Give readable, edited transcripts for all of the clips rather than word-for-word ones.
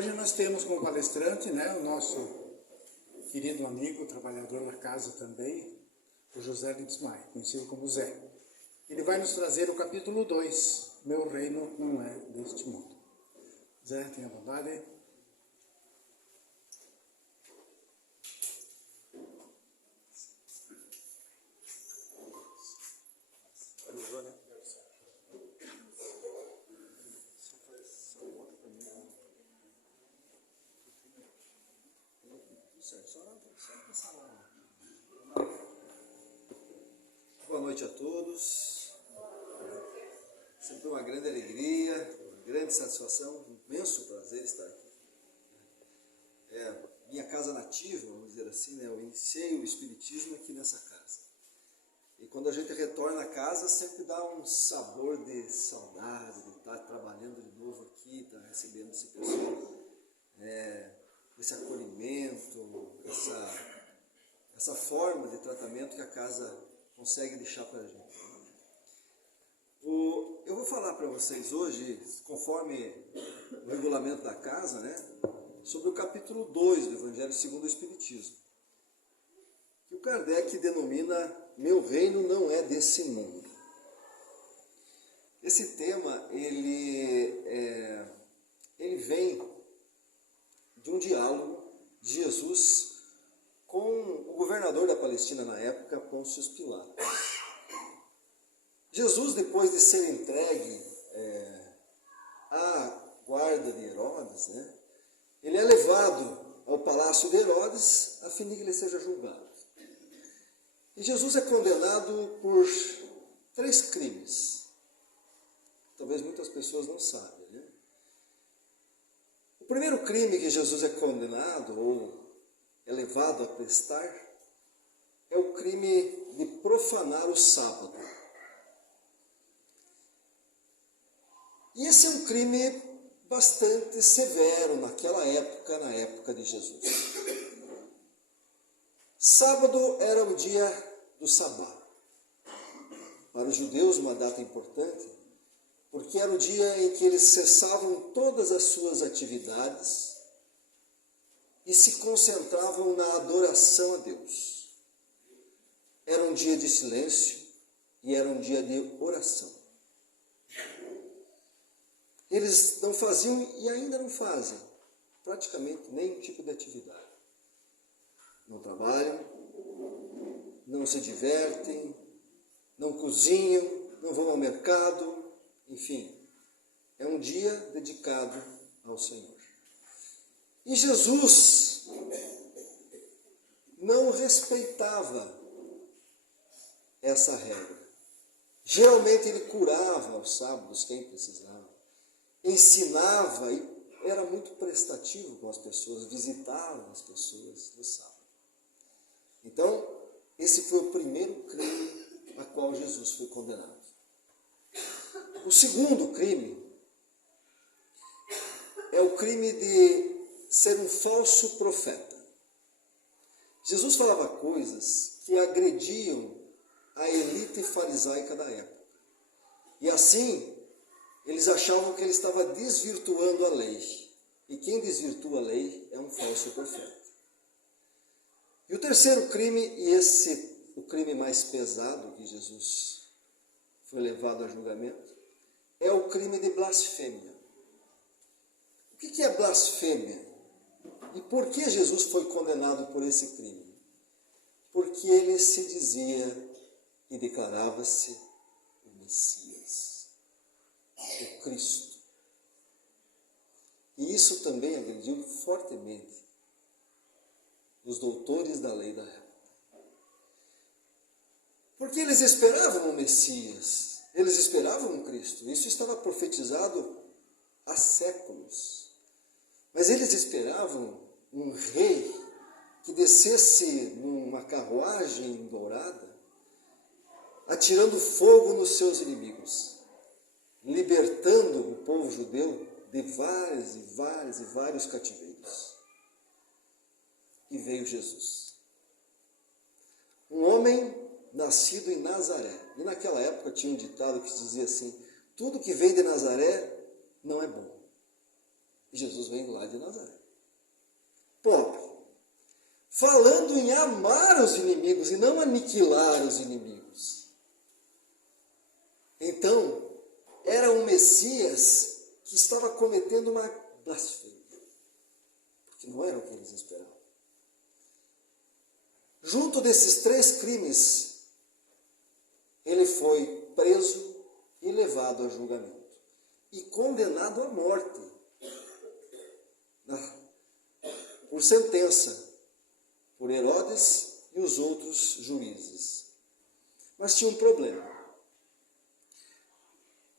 Hoje nós temos como palestrante, né, o nosso querido amigo, trabalhador da casa também, o José Lindsmaier, conhecido como Zé. Ele vai nos trazer o capítulo 2, Meu Reino Não É Deste Mundo. Zé, tenha vontade. Boa noite a todos. Sempre uma grande alegria, uma grande satisfação, um imenso prazer estar aqui. Minha casa nativa, vamos dizer assim, né? Eu iniciei o Espiritismo aqui nessa casa. E quando a gente retorna a casa, sempre dá um sabor de saudade, de estar trabalhando de novo aqui, estar recebendo esse pessoal, esse acolhimento, essa forma de tratamento que a casa consegue deixar para a gente. Eu vou falar para vocês hoje, conforme o regulamento da casa, né, sobre o capítulo 2 do Evangelho segundo o Espiritismo, que o Kardec denomina Meu Reino Não É Desse Mundo. Esse tema, ele vem de um diálogo de Jesus com o governador da Palestina na época, Pôncio Pilatos. Jesus, depois de ser entregue à guarda de Herodes, né, ele é levado ao palácio de Herodes a fim de que ele seja julgado. E Jesus é condenado por 3 crimes. Talvez muitas pessoas não sabem, né? O primeiro crime que Jesus é condenado, ou é levado a prestar, é o crime de profanar o sábado. E esse é um crime bastante severo naquela época, na época de Jesus. Sábado era o dia do sabá. Para os judeus, uma data importante, porque era o dia em que eles cessavam todas as suas atividades e se concentravam na adoração a Deus. Era um dia de silêncio e era um dia de oração. Eles não faziam e ainda não fazem praticamente nenhum tipo de atividade. Não trabalham, não se divertem, não cozinham, não vão ao mercado, enfim, é um dia dedicado ao Senhor. E Jesus não respeitava essa regra. Geralmente ele curava aos sábados quem precisava, ensinava e era muito prestativo com as pessoas, visitava as pessoas no sábado. Então, esse foi o primeiro crime a qual Jesus foi condenado. O segundo crime é o crime de ser um falso profeta. Jesus falava coisas que agrediam a elite farisaica da época. E assim, eles achavam que ele estava desvirtuando a lei. E quem desvirtua a lei é um falso profeta. E o terceiro crime, e o crime mais pesado que Jesus foi levado a julgamento, é o crime de blasfêmia. O que é blasfêmia? E por que Jesus foi condenado por esse crime? Porque ele se dizia e declarava-se o Messias, o Cristo. E isso também agrediu fortemente os doutores da lei da época. Porque eles esperavam o Messias, eles esperavam um Cristo. Isso estava profetizado há séculos. Mas eles esperavam um rei que descesse numa carruagem dourada, atirando fogo nos seus inimigos, libertando o povo judeu de vários cativeiros. E veio Jesus. Um homem nascido em Nazaré. E naquela época tinha um ditado que dizia assim: tudo que vem de Nazaré não é bom. E Jesus vem lá de Nazaré. Pobre. Falando em amar os inimigos e não aniquilar os inimigos. Então, era um Messias que estava cometendo uma blasfêmia. Porque não era o que eles esperavam. Junto desses 3 crimes, ele foi preso e levado a julgamento. E condenado à morte. Por sentença. Por Herodes e os outros juízes. Mas tinha um problema.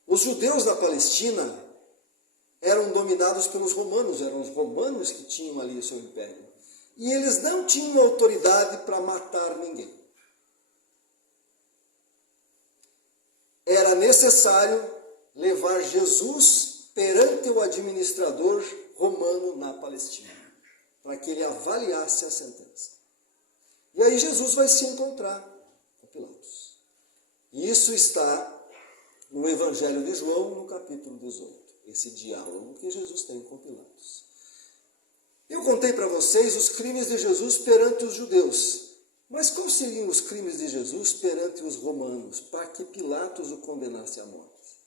Os judeus da Palestina eram dominados pelos romanos, eram os romanos que tinham ali o seu império. E eles não tinham autoridade para matar ninguém. Era necessário levar Jesus perante o administrador romano na Palestina, para que ele avaliasse a sentença. E aí Jesus vai se encontrar com Pilatos. E isso está no Evangelho de João, no capítulo 18. Esse diálogo que Jesus tem com Pilatos. Eu contei para vocês os crimes de Jesus perante os judeus. Mas quais seriam os crimes de Jesus perante os romanos, para que Pilatos o condenasse à morte?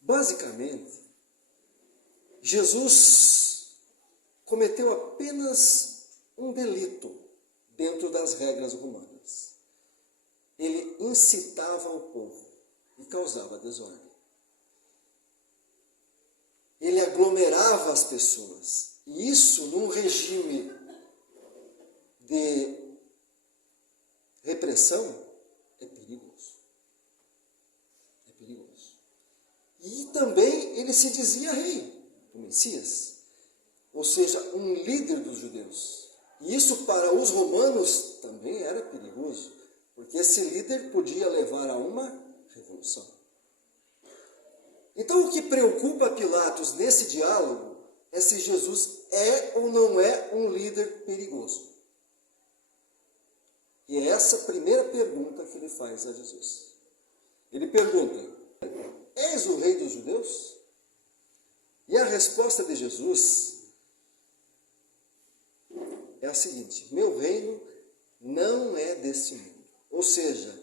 Basicamente, Jesus cometeu apenas um delito dentro das regras romanas. Ele incitava o povo e causava desordem. Ele aglomerava as pessoas. E isso, num regime de repressão, é perigoso. É perigoso. E também ele se dizia rei, o Messias. Ou seja, um líder dos judeus. E isso para os romanos também era perigoso, porque esse líder podia levar a uma revolução. Então o que preocupa Pilatos nesse diálogo é se Jesus é ou não é um líder perigoso. E é essa a primeira pergunta que ele faz a Jesus. Ele pergunta: és o rei dos judeus? E a resposta de Jesus é a seguinte: meu reino não é desse mundo. Ou seja,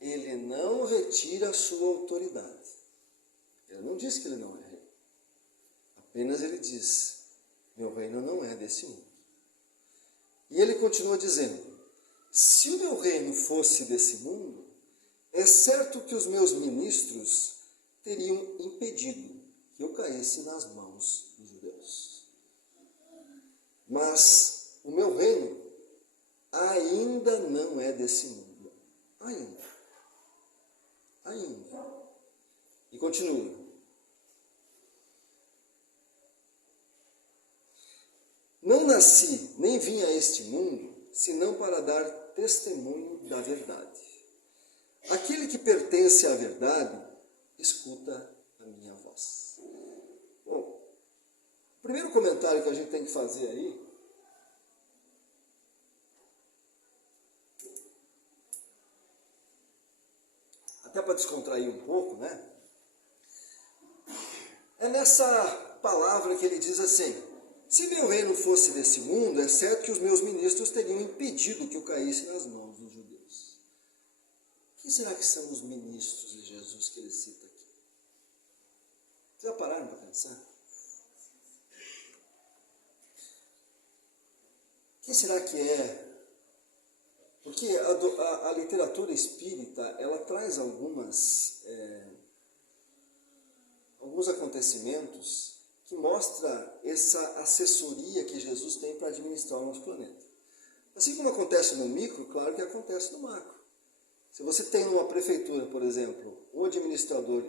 ele não retira a sua autoridade. Ele não diz que ele não é rei. Apenas ele diz: meu reino não é desse mundo. E ele continua dizendo: se o meu reino fosse desse mundo, é certo que os meus ministros teriam impedido que eu caísse nas mãos dos judeus. Mas o meu reino ainda não é desse mundo. Ainda. E continua. Não nasci, nem vim a este mundo, senão para dar testemunho da verdade. Aquele que pertence à verdade, escuta a minha voz. Bom, o primeiro comentário que a gente tem que fazer aí até para descontrair um pouco, né? É nessa palavra que ele diz assim: se meu reino fosse desse mundo, é certo que os meus ministros teriam impedido que eu caísse nas mãos dos judeus. Quem será que são os ministros de Jesus que ele cita aqui? Vocês já pararam para pensar? Quem será que é? Porque a literatura espírita, ela traz alguns acontecimentos que mostra essa assessoria que Jesus tem para administrar o nosso planeta. Assim como acontece no micro, claro que acontece no macro. Se você tem numa prefeitura, por exemplo, um administrador,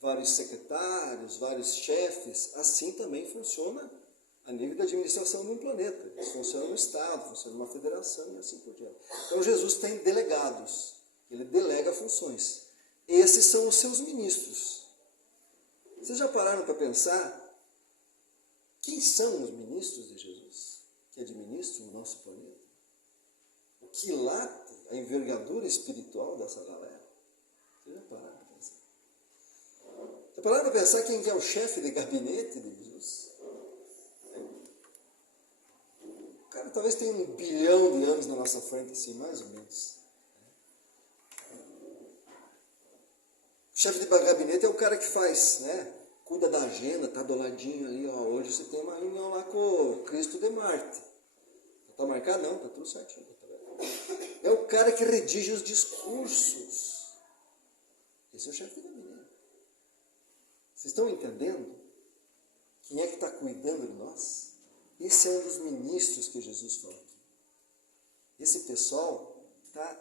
vários secretários, vários chefes, assim também funciona a nível da administração de um planeta. Isso funciona no Estado, funciona numa federação e assim por diante. Então Jesus tem delegados, ele delega funções. Esses são os seus ministros. Vocês já pararam para pensar quem são os ministros de Jesus que administram o nosso planeta? O quilate, a envergadura espiritual dessa galera? Vocês já pararam para pensar? Já pararam para pensar quem que é o chefe de gabinete de Jesus? O cara talvez tenha 1 bilhão de anos na nossa frente, assim, mais ou menos. O chefe de gabinete é o cara que faz, né? Cuida da agenda, tá do ladinho ali, ó. Hoje você tem uma reunião lá com o Cristo de Marte. Tá marcado? Não, tá tudo certinho. Tá vendo? É o cara que redige os discursos. Esse é o chefe de gabinete. Vocês estão entendendo? Quem é que está cuidando de nós? Esse é um dos ministros que Jesus falou aqui. Esse pessoal está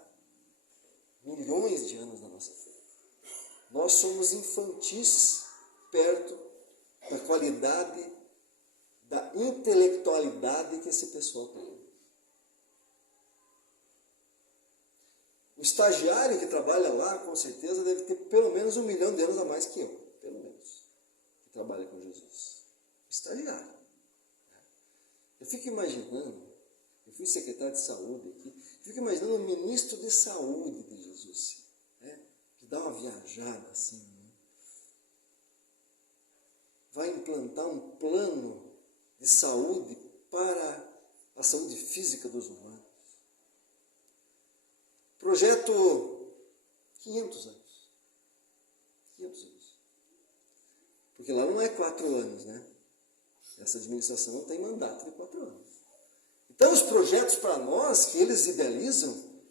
milhões de anos na nossa frente. Nós somos infantis perto da qualidade, da intelectualidade que esse pessoal tem. O estagiário que trabalha lá, com certeza, deve ter pelo menos 1 milhão de anos a mais que eu. Pelo menos. Que trabalha com Jesus. O estagiário. Eu fico imaginando, eu fui secretário de saúde aqui, eu fico imaginando o ministro de saúde de Jesus, né? Que dá uma viajada assim, né? Vai implantar um plano de saúde para a saúde física dos humanos. Projeto 500 anos. 500 anos. Porque lá não é 4 anos, né? Essa administração não tem mandato de 4 anos. Então os projetos para nós, que eles idealizam,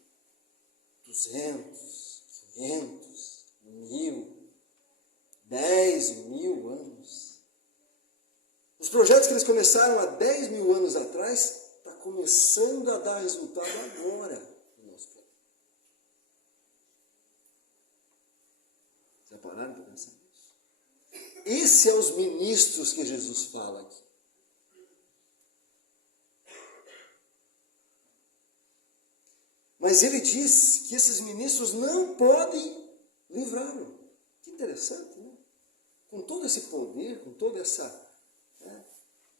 200, 500, 1000, 10.000 anos. Os projetos que eles começaram há 10.000 anos atrás, está começando a dar resultado agora no nosso planeta. Já pararam para pensar nisso? Esses são os ministros que Jesus fala aqui. Mas ele diz que esses ministros não podem livrá-lo. Que interessante, né? Com todo esse poder, com toda essa, né,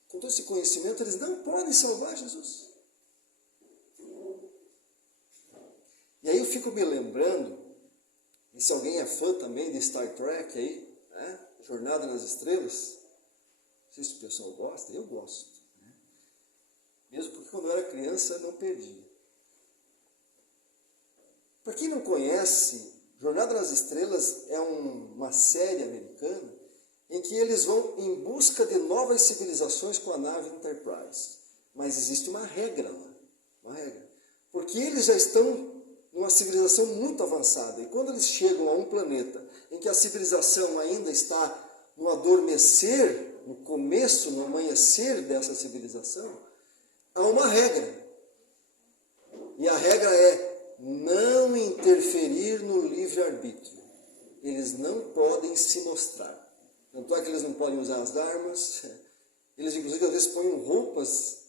com todo esse conhecimento, eles não podem salvar Jesus. E aí eu fico me lembrando, e se alguém é fã também de Star Trek aí, né? Jornada nas Estrelas, não sei se o pessoal gosta, eu gosto. Né? Mesmo porque quando eu era criança não perdi. Para quem não conhece, Jornada nas Estrelas é uma série americana em que eles vão em busca de novas civilizações com a nave Enterprise. Mas existe uma regra lá, uma regra. Porque eles já estão numa civilização muito avançada. E quando eles chegam a um planeta em que a civilização ainda está no adormecer, no começo, no amanhecer dessa civilização, há uma regra. E a regra é não interferir no livre-arbítrio. Eles não podem se mostrar. Tanto é que eles não podem usar as armas. Eles, inclusive, às vezes põem roupas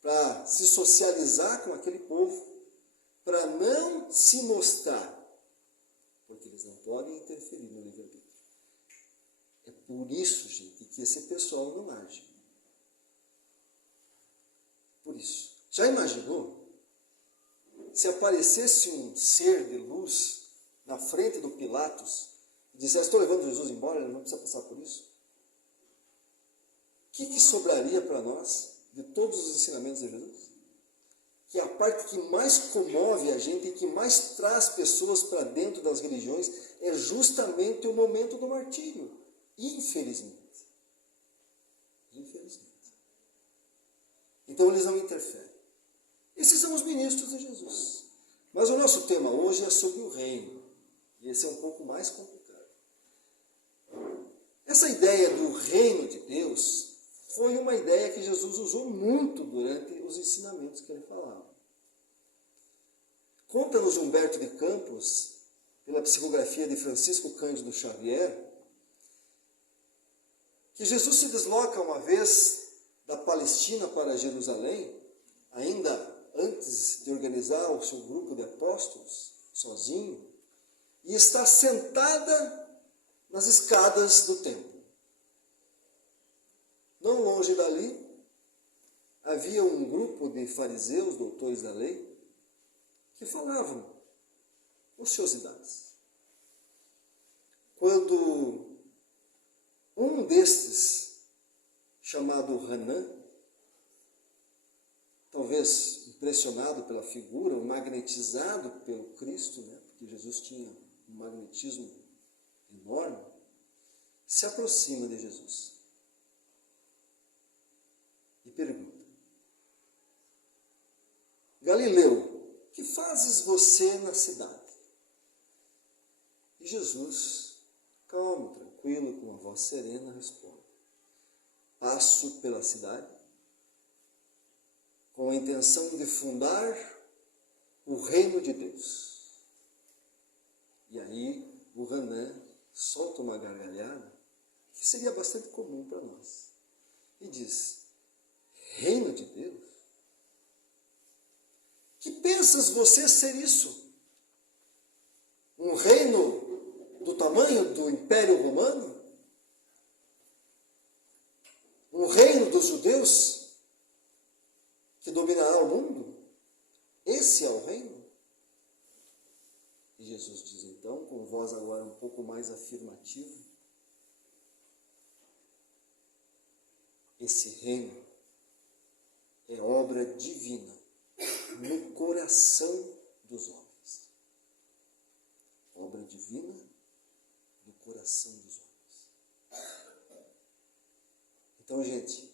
para se socializar com aquele povo, para não se mostrar, porque eles não podem interferir no livre-arbítrio. É por isso, gente, que esse pessoal não age. Por isso. Já imaginou se aparecesse um ser de luz na frente do Pilatos e dissesse: estou levando Jesus embora, ele não precisa passar por isso? O que sobraria para nós de todos os ensinamentos de Jesus? Que é a parte que mais comove a gente e que mais traz pessoas para dentro das religiões é justamente o momento do martírio. Infelizmente. Infelizmente. Então eles não interferem. Esses são os ministros de Jesus. Mas o nosso tema hoje é sobre o reino. E esse é um pouco mais complicado. Essa ideia do reino de Deus foi uma ideia que Jesus usou muito durante os ensinamentos que ele falava. Conta-nos Humberto de Campos, pela psicografia de Francisco Cândido Xavier, que Jesus se desloca uma vez da Palestina para Jerusalém, ainda antes de organizar o seu grupo de apóstolos, sozinho, e está sentada nas escadas do templo. Não longe dali, havia um grupo de fariseus, doutores da lei, que falavam ociosidades. Quando Um destes, chamado Hanã, talvez impressionado pela figura, magnetizado pelo Cristo, né? Porque Jesus tinha um magnetismo enorme, se aproxima de Jesus e pergunta: Galileu, que fazes você na cidade? E Jesus, calmo, tranquilo, com uma voz serena, responde: passo pela cidade com a intenção de fundar o reino de Deus. E aí o Hanã solta uma gargalhada, que seria bastante comum para nós, e diz: reino de Deus? Que pensas você ser isso? Um reino do tamanho do Império Romano? Um reino dos judeus que dominará o mundo? Esse é o reino? E Jesus diz então, com voz agora um pouco mais afirmativa: esse reino é obra divina no coração dos homens. Obra divina no coração dos homens. Então, gente,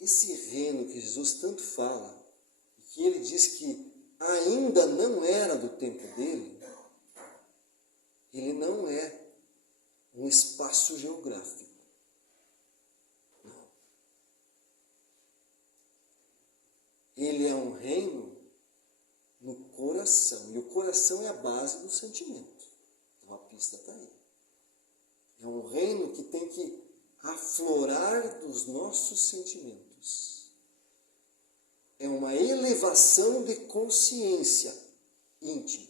esse reino que Jesus tanto fala, e que ele diz que ainda não era do tempo dele, ele não é um espaço geográfico. Não. Ele é um reino no coração. E o coração é a base do sentimento. Então a pista está aí. É um reino que tem que aflorar dos nossos sentimentos. É uma elevação de consciência íntima.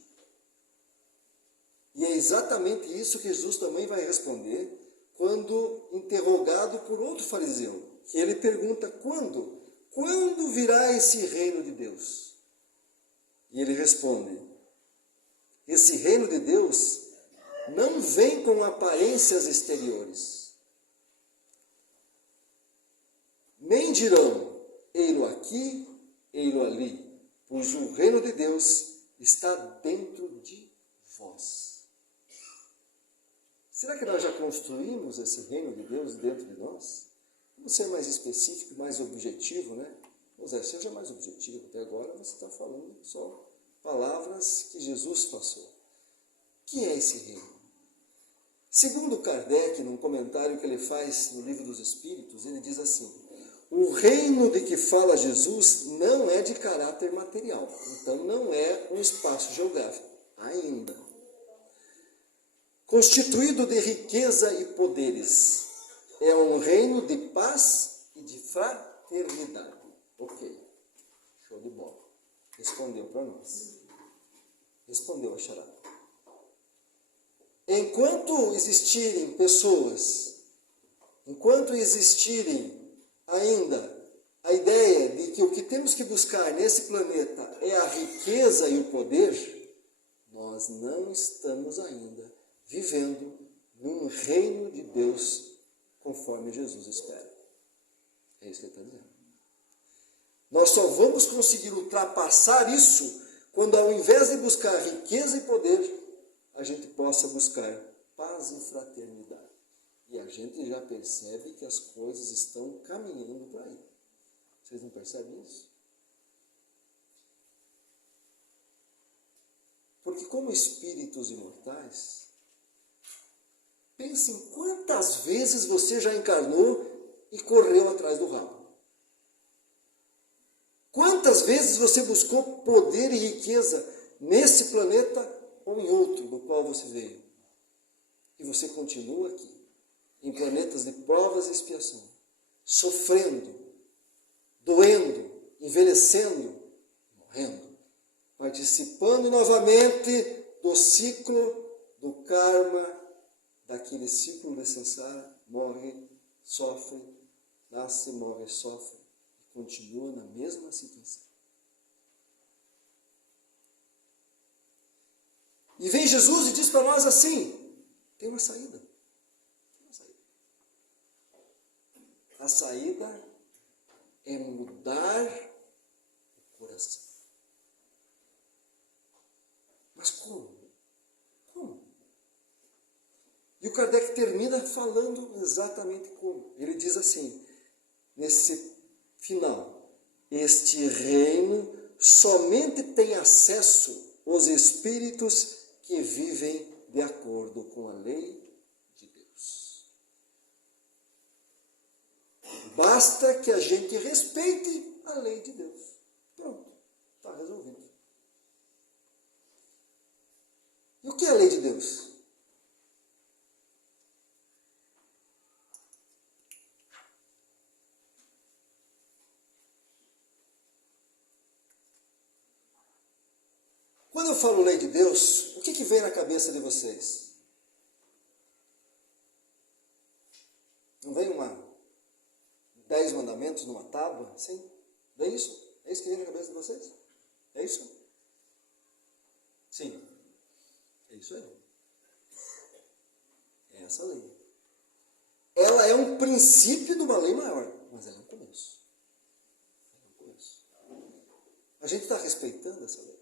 E é exatamente isso que Jesus também vai responder quando interrogado por outro fariseu, que ele pergunta: quando? Quando virá esse reino de Deus? E ele responde: esse reino de Deus não vem com aparências exteriores. Nem dirão, ei-lo aqui, ei-lo ali, pois o reino de Deus está dentro de vós. Será que nós já construímos esse reino de Deus dentro de nós? Vamos ser mais específico, mais objetivo, né? José, seja mais objetivo. Até agora você está falando só palavras que Jesus passou. O que é esse reino? Segundo Kardec, num comentário que ele faz no Livro dos Espíritos, ele diz assim: o reino de que fala Jesus não é de caráter material, então não é um espaço geográfico, ainda. Constituído de riqueza e poderes, é um reino de paz e de fraternidade. Ok, show de bola. Respondeu para nós. Respondeu a charada. Enquanto existirem pessoas, enquanto existirem ainda a ideia de que o que temos que buscar nesse planeta é a riqueza e o poder, nós não estamos ainda vivendo num reino de Deus conforme Jesus espera. É isso que ele está dizendo. Nós só vamos conseguir ultrapassar isso quando, ao invés de buscar riqueza e poder, a gente possa buscar paz e fraternidade. E a gente já percebe que as coisas estão caminhando para aí. Vocês não percebem isso? Porque como espíritos imortais, pensem quantas vezes você já encarnou e correu atrás do rabo. Quantas vezes você buscou poder e riqueza nesse planeta ou em outro do qual você veio. E você continua aqui, em planetas de provas e expiação, sofrendo, doendo, envelhecendo, morrendo, participando novamente do ciclo do karma, daquele ciclo de samsara, morre, sofre, nasce, morre, sofre, e continua na mesma situação. E vem Jesus e diz para nós assim: tem uma saída. Tem uma saída. A saída é mudar o coração. Mas como? Como? E o Kardec termina falando exatamente como. Ele diz assim, nesse final: este reino somente tem acesso os espíritos que vivem de acordo com a lei de Deus. Basta que a gente respeite a lei de Deus. Pronto, está resolvido. E o que é a lei de Deus? Quando eu falo lei de Deus, o que vem na cabeça de vocês? Não vem 10 mandamentos numa tábua? Sim? Vem isso? É isso que vem na cabeça de vocês? É isso? Sim. É isso aí. É essa lei. Ela é um princípio de uma lei maior, mas ela é um começo. É um começo. A gente está respeitando essa lei?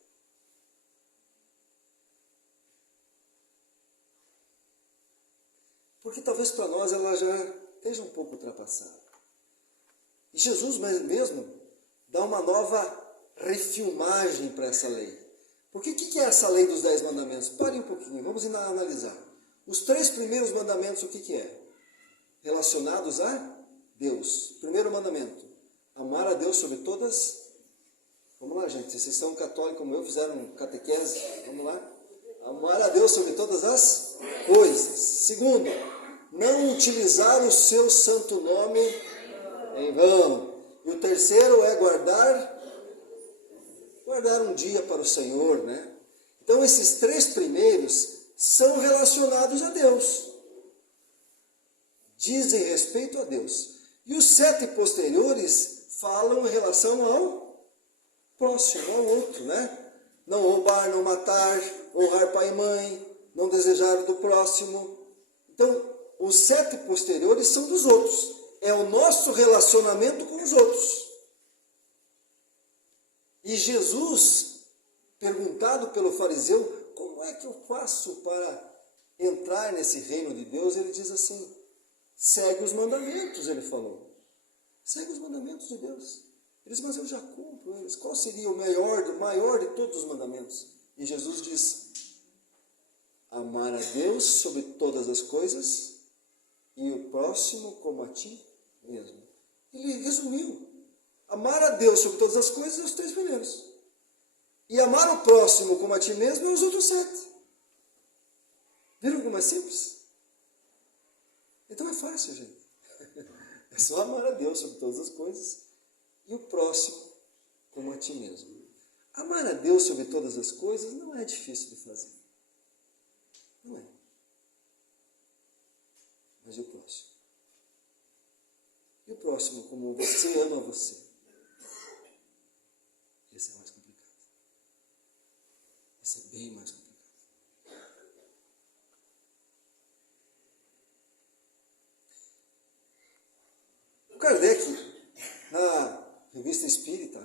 Porque talvez para nós ela já esteja um pouco ultrapassada. E Jesus mesmo dá uma nova refilmagem para essa lei. Porque o que é essa lei dos 10 mandamentos? Pare um pouquinho, vamos analisar. Os 3 primeiros mandamentos, o que é? Relacionados a Deus. Primeiro mandamento, amar a Deus sobre todas. Vamos lá, gente, vocês são católicos como eu, fizeram catequese, vamos lá. Amar a Deus sobre todas as coisas. Segundo, não utilizar o seu santo nome em vão. E o terceiro é guardar um dia para o Senhor, né? Então esses 3 primeiros são relacionados a Deus. Dizem respeito a Deus. E os 7 posteriores falam em relação ao próximo, ao outro, né? Não roubar, não matar, honrar pai e mãe, não desejar o do próximo. Então, os 7 posteriores são dos outros. É o nosso relacionamento com os outros. E Jesus, perguntado pelo fariseu, como é que eu faço para entrar nesse reino de Deus? Ele diz assim, segue os mandamentos, ele falou. Segue os mandamentos de Deus. Ele diz, mas eu já cumpro eles. Qual seria o maior de todos os mandamentos? E Jesus diz, amar a Deus sobre todas as coisas e o próximo como a ti mesmo. Ele resumiu. Amar a Deus sobre todas as coisas é os 3 primeiros. E amar o próximo como a ti mesmo é os outros 7. Viram como é simples? Então é fácil, gente. É só amar a Deus sobre todas as coisas e o próximo como a ti mesmo. Amar a Deus sobre todas as coisas não é difícil de fazer. Não é. Mas e o próximo? E o próximo como você ama você? Esse é mais complicado. Esse é bem mais complicado. O Kardec, na Revista Espírita,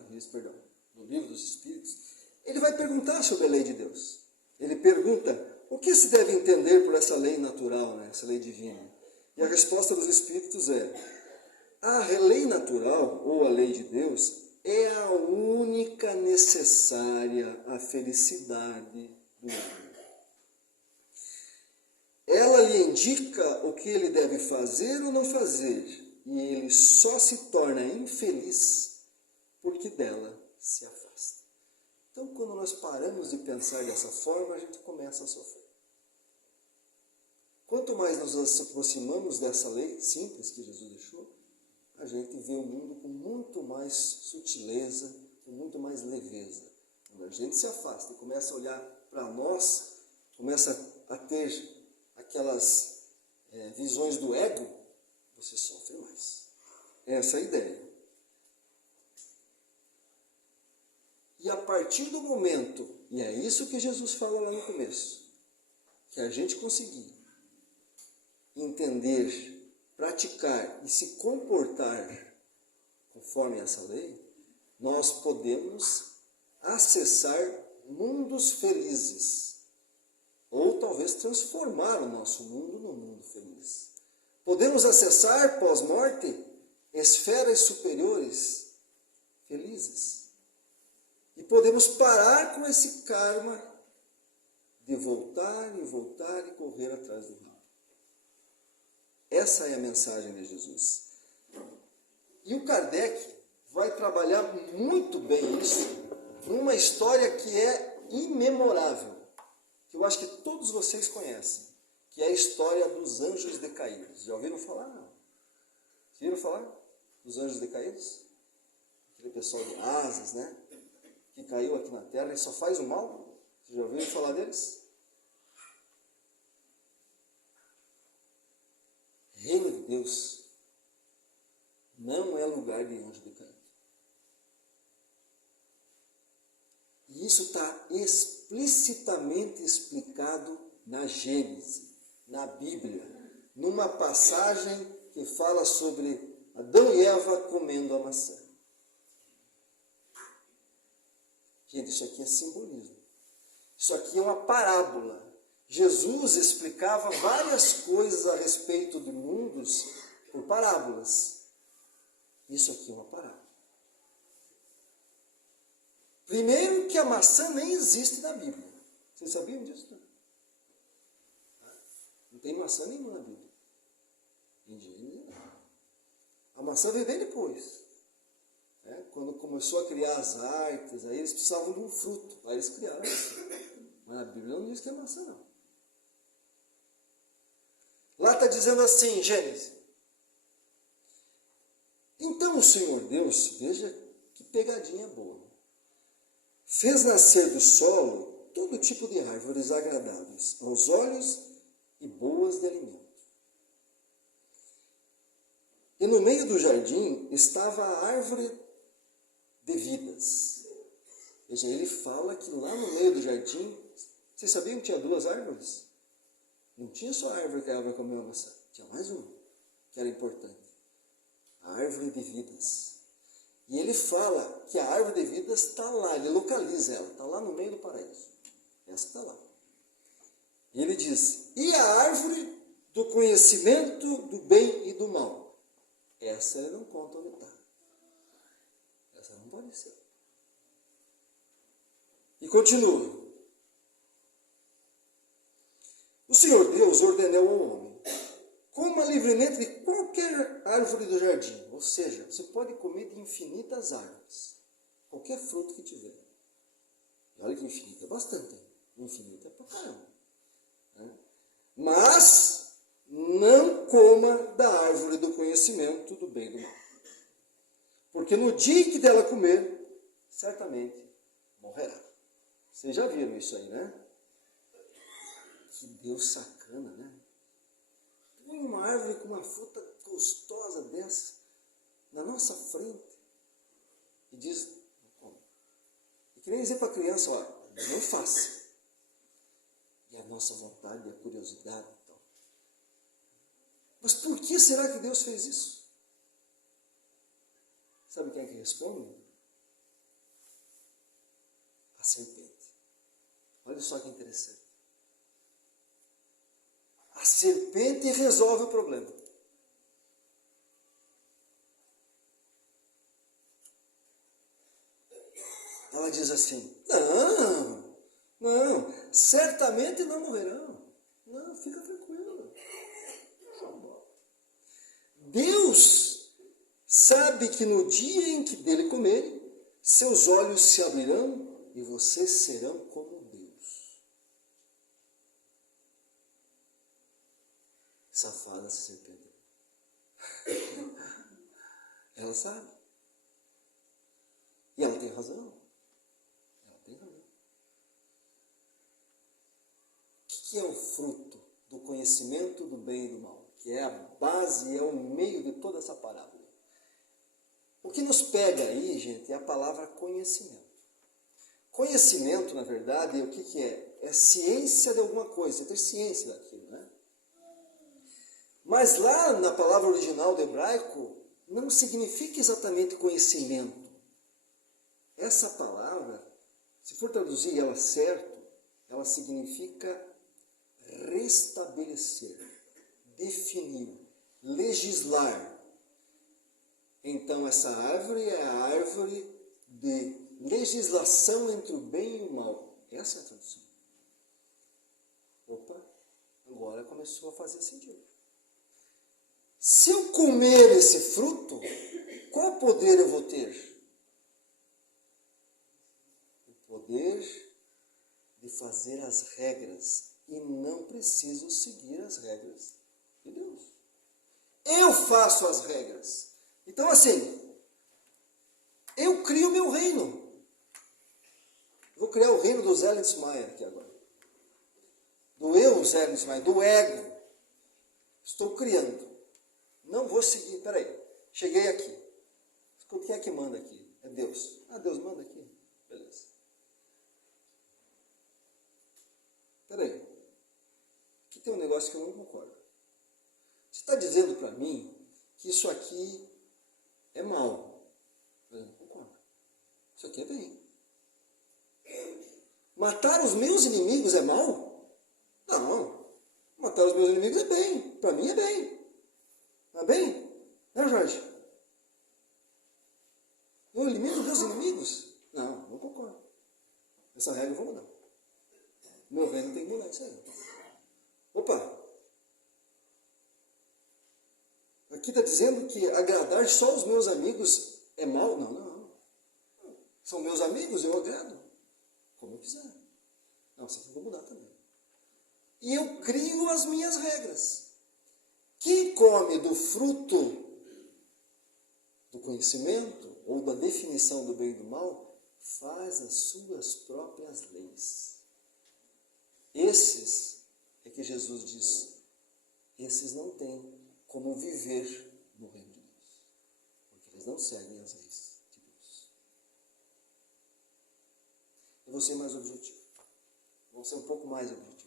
no Livro dos Espíritos, ele vai perguntar sobre a lei de Deus. Ele pergunta, o que se deve entender por essa lei natural, né? Essa lei divina? E a resposta dos Espíritos é, a lei natural, ou a lei de Deus, é a única necessária à felicidade do homem. Ela lhe indica o que ele deve fazer ou não fazer, e ele só se torna infeliz porque dela se afasta. Então, quando nós paramos de pensar dessa forma, a gente começa a sofrer. Quanto mais nos aproximamos dessa lei simples que Jesus deixou, a gente vê o mundo com muito mais sutileza, com muito mais leveza. Quando a gente se afasta e começa a olhar para nós, começa a ter aquelas visões do ego, você sofre mais. Essa é a ideia. E a partir do momento, e é isso que Jesus fala lá no começo, que a gente conseguir entender praticar e se comportar conforme essa lei, nós podemos acessar mundos felizes. Ou talvez transformar o nosso mundo num mundo feliz. Podemos acessar, pós-morte, esferas superiores felizes. E podemos parar com esse karma de voltar e voltar e correr atrás do rabo. Essa é a mensagem de Jesus. E o Kardec vai trabalhar muito bem isso numa história que é imemorável, que eu acho que todos vocês conhecem, que é a história dos anjos decaídos. Já ouviram falar? Não? Ouviram falar dos anjos decaídos? Aquele pessoal de asas, né? Que caiu aqui na terra e só faz o mal. Vocês já ouviram falar deles? Reino de Deus não é lugar de anjo decaído. E isso está explicitamente explicado na Gênesis, na Bíblia, numa passagem que fala sobre Adão e Eva comendo a maçã. Gente, isso aqui é simbolismo. Isso aqui é uma parábola. Jesus explicava várias coisas a respeito de mundos por parábolas. Isso aqui é uma parábola. Primeiro que a maçã nem existe na Bíblia. Vocês sabiam disso? Não tem maçã nenhuma na Bíblia. Em Gênesis, não. A maçã veio bem depois. Quando começou a criar as artes, aí eles precisavam de um fruto. Aí eles criaram isso. Mas a Bíblia não diz que é maçã, não. Lá está dizendo assim, Gênesis. Então o Senhor Deus, veja que pegadinha boa, fez nascer do solo todo tipo de árvores agradáveis aos olhos e boas de alimento. E no meio do jardim estava a árvore de vidas. Veja, ele fala que lá no meio do jardim, vocês sabiam que tinha duas árvores? Não tinha só a árvore que a árvore comeu a maçã, tinha mais uma, que era importante. A árvore de vidas. E ele fala que a árvore de vidas está lá, ele localiza ela, está lá no meio do paraíso. Essa está lá. E ele diz, e a árvore do conhecimento do bem e do mal? Essa ele não conta onde está. Essa não pode ser. E continua. O Senhor Deus ordenou ao homem, coma livremente de qualquer árvore do jardim. Ou seja, você pode comer de infinitas árvores. Qualquer fruto que tiver. E olha que infinito é bastante. Infinito é pra caramba. Mas não coma da árvore do conhecimento do bem e do mal. Porque no dia que dela comer, certamente morrerá. Vocês já viram isso aí, né? Que Deus sacana, né? Põe uma árvore com uma fruta gostosa dessa na nossa frente e diz, não come. E que nem dizer para a criança, olha, não faça. E a nossa vontade, a curiosidade e tal. Mas por que será que Deus fez isso? Sabe quem é que responde? A serpente. Olha só que interessante. A serpente resolve o problema. Ela diz assim, não, certamente não morrerão. Não, fica tranquilo. Deus sabe que no dia em que dele comerem, seus olhos se abrirão e vocês serão como Deus. Safada essa serpente. Ela sabe. E ela tem razão. Ela tem razão. O que é o fruto do conhecimento do bem e do mal? Que é a base, é o meio de toda essa parábola. O que nos pega aí, gente, é a palavra conhecimento. Conhecimento, na verdade, o que é? É ciência de alguma coisa. Você tem ciência daquilo, né? Mas lá na palavra original do hebraico, não significa exatamente conhecimento. Essa palavra, se for traduzir ela certo, ela significa restabelecer, definir, legislar. Então essa árvore é a árvore de legislação entre o bem e o mal. Essa é a tradução. Opa, agora começou a fazer sentido. Se eu comer esse fruto, qual poder eu vou ter? O poder de fazer as regras. E não preciso seguir as regras de Deus. Eu faço as regras. Então assim, eu crio meu reino. Vou criar o reino do Zé Lindsmeyer aqui agora. Do eu, Zé Lindsmeyer, do ego. Estou criando. Não vou seguir, peraí. Cheguei aqui. Quem é que manda aqui? É Deus. Ah, Deus manda aqui? Beleza. Peraí. Aqui tem um negócio que eu não concordo. Você está dizendo para mim que isso aqui é mal. Eu não concordo. Isso aqui é bem. Matar os meus inimigos é mal? Não. Matar os meus inimigos é bem. Para mim é bem. Não é bem? Não, Jorge? Eu elimino os meus inimigos? Não concordo. Essa regra eu vou mudar. Meu reino tem que mudar isso aí. Opa! Aqui está dizendo que agradar só os meus amigos é mal? Não. São meus amigos, eu agrado. Como eu quiser. Não, isso aqui eu vou mudar também. E eu crio as minhas regras. Quem come do fruto do conhecimento, ou da definição do bem e do mal, faz as suas próprias leis. Esses é que Jesus diz, esses não têm como viver no reino de Deus, porque eles não seguem as leis de Deus. Eu vou ser mais objetivo, vou ser um pouco mais objetivo.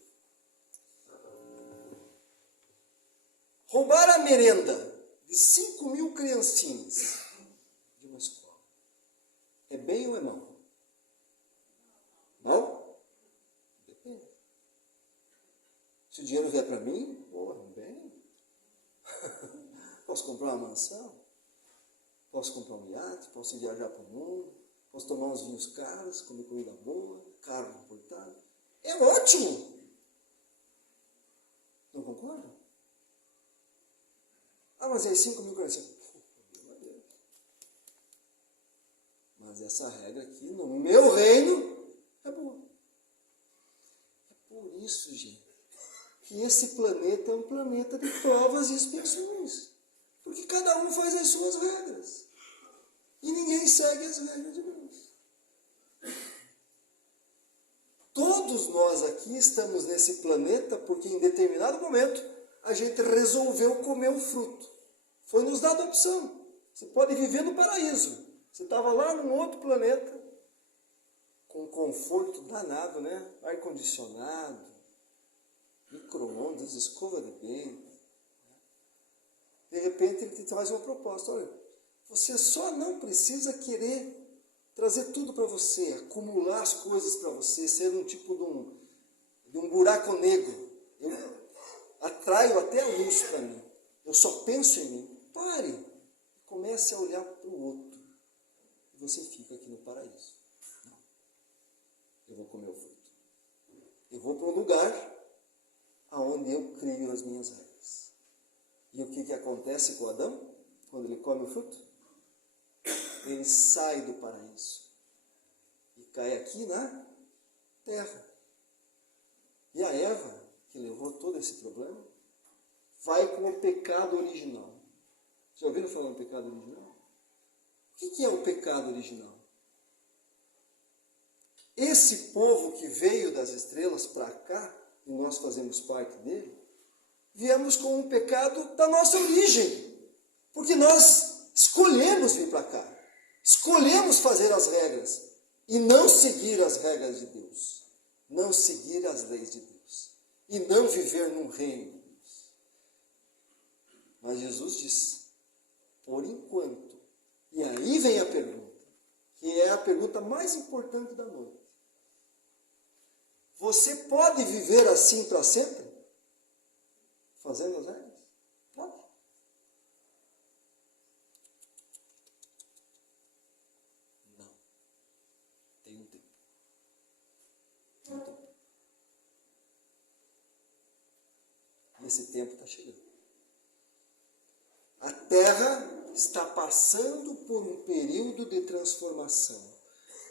Roubar a merenda de 5.000 criancinhas de uma escola é bem ou é mal? Mal? Depende. Se o dinheiro vier para mim, é bem. Posso comprar uma mansão, posso comprar um iate, posso viajar para o mundo, posso tomar uns vinhos caros, comer comida boa, carro importado. É ótimo! Não concorda? Ah, mas aí 5.000 crianças. Mas essa regra aqui, no meu reino, é boa. É por isso, gente, que esse planeta é um planeta de provas e expiações. Porque cada um faz as suas regras. E ninguém segue as regras de Deus. Todos nós aqui estamos nesse planeta porque em determinado momento a gente resolveu comer o fruto. Foi nos dada a opção. Você pode viver no paraíso. Você estava lá num outro planeta, com conforto danado, né? Ar-condicionado, micro-ondas, escova de dente. De repente ele te traz uma proposta. Olha, você só não precisa querer trazer tudo para você, acumular as coisas para você, ser um tipo de um buraco negro. Eu atraio até a luz para mim. Eu só penso em mim. Pare. Comece a olhar para o outro. E você fica aqui no paraíso. Não. Eu vou comer o fruto. Eu vou para um lugar onde eu crio as minhas regras. E o que acontece com Adão? Quando ele come o fruto? Ele sai do paraíso. E cai aqui na terra. E a Eva, que levou todo esse problema, vai com o pecado original. Já ouviram falar no pecado original? O que é o pecado original? Esse povo que veio das estrelas para cá, e nós fazemos parte dele, viemos com um pecado da nossa origem. Porque nós escolhemos vir para cá. Escolhemos fazer as regras. E não seguir as regras de Deus. Não seguir as leis de Deus. E não viver num reino de Deus. Mas Jesus diz, por enquanto. E aí vem a pergunta, que é a pergunta mais importante da noite. Você pode viver assim para sempre? Fazendo as regras? Pode. Não. Tem um tempo. Tem um tempo. E esse tempo está chegando. A Terra está passando por um período de transformação,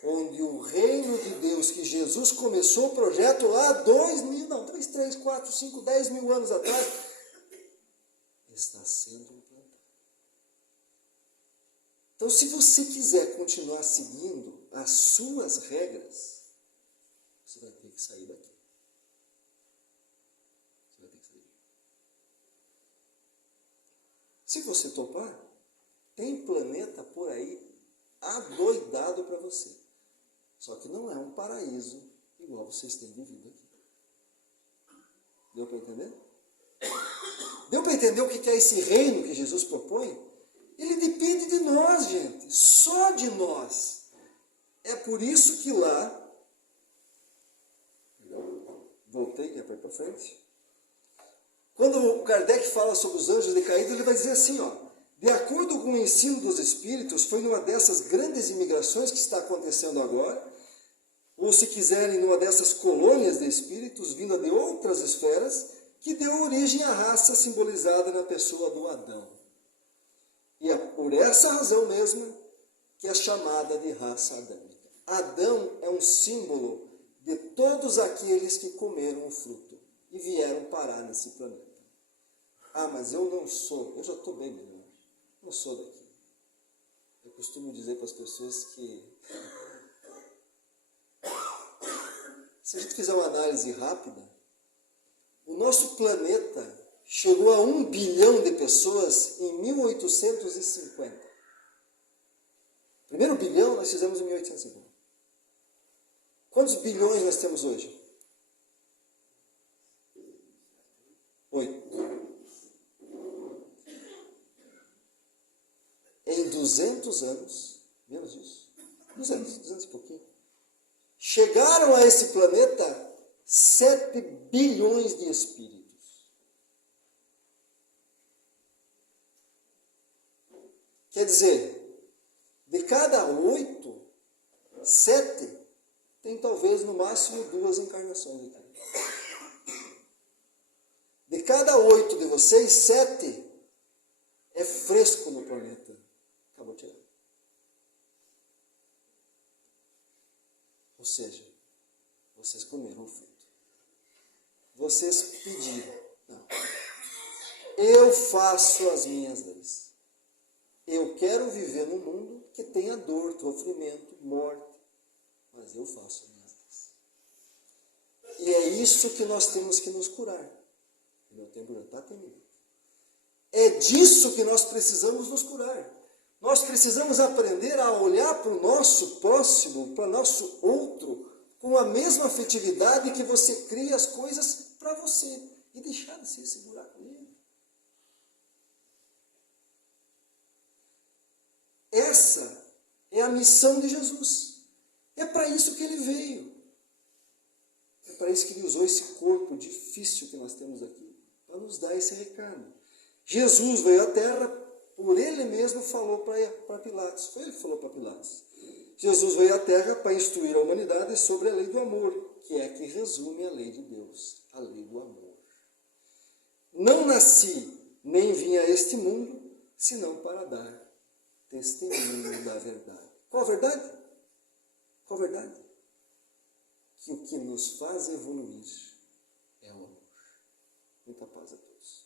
onde o reino de Deus, que Jesus começou o projeto lá 3, 4, 5, 10 mil anos atrás, está sendo implantado. Então, se você quiser continuar seguindo as suas regras, você vai ter que sair daqui. Você vai ter que sair. Se você topar, tem planeta por aí adoidado para você. Só que não é um paraíso igual vocês têm vivido aqui. Deu para entender? Deu para entender o que é esse reino que Jesus propõe? Ele depende de nós, gente. Só de nós. É por isso que lá... Voltei, quer para frente? Quando o Kardec fala sobre os anjos decaídos, ele vai dizer assim, ó. De acordo com o ensino dos espíritos, foi numa dessas grandes imigrações que está acontecendo agora, ou se quiserem, numa dessas colônias de espíritos, vinda de outras esferas, que deu origem à raça simbolizada na pessoa do Adão. E é por essa razão mesmo que é chamada de raça adâmica. Adão é um símbolo de todos aqueles que comeram o fruto e vieram parar nesse planeta. Ah, mas eu não sou, eu já estou bem melhor. Não sou daqui. Eu costumo dizer para as pessoas que se a gente fizer uma análise rápida, o nosso planeta chegou a 1 bilhão de pessoas em 1850. O primeiro bilhão nós fizemos em 1850. Quantos bilhões nós temos hoje? 8. Em 200 anos, menos isso, 200 e pouquinho, chegaram a esse planeta 7 bilhões de espíritos. Quer dizer, de cada 8, 7 tem talvez no máximo 2 encarnações aqui. De cada 8 de vocês, 7 é fresco no planeta. Acabou de chegar. Ou seja, vocês comeram o fruto. Vocês pediram. Não. Eu faço as minhas leis. Eu quero viver num mundo que tenha dor, sofrimento, morte. Mas eu faço as minhas leis. E é isso que nós temos que nos curar. O meu tempo já está terminando. É disso que nós precisamos nos curar. Nós precisamos aprender a olhar para o nosso próximo, para o nosso outro, com a mesma afetividade que você cria as coisas para você. E deixar de se segurar com ele. Essa é a missão de Jesus. É para isso que ele veio. É para isso que ele usou esse corpo difícil que nós temos aqui, para nos dar esse recado. Jesus veio à Terra, por ele mesmo falou para Pilatos. Foi ele que falou para Pilatos. Jesus veio à Terra para instruir a humanidade sobre a lei do amor, que é a que resume a lei de Deus, a lei do amor. Não nasci, nem vim a este mundo, senão para dar testemunho da verdade. Qual a verdade? Qual a verdade? Que o que nos faz evoluir é o amor. Muita paz a todos.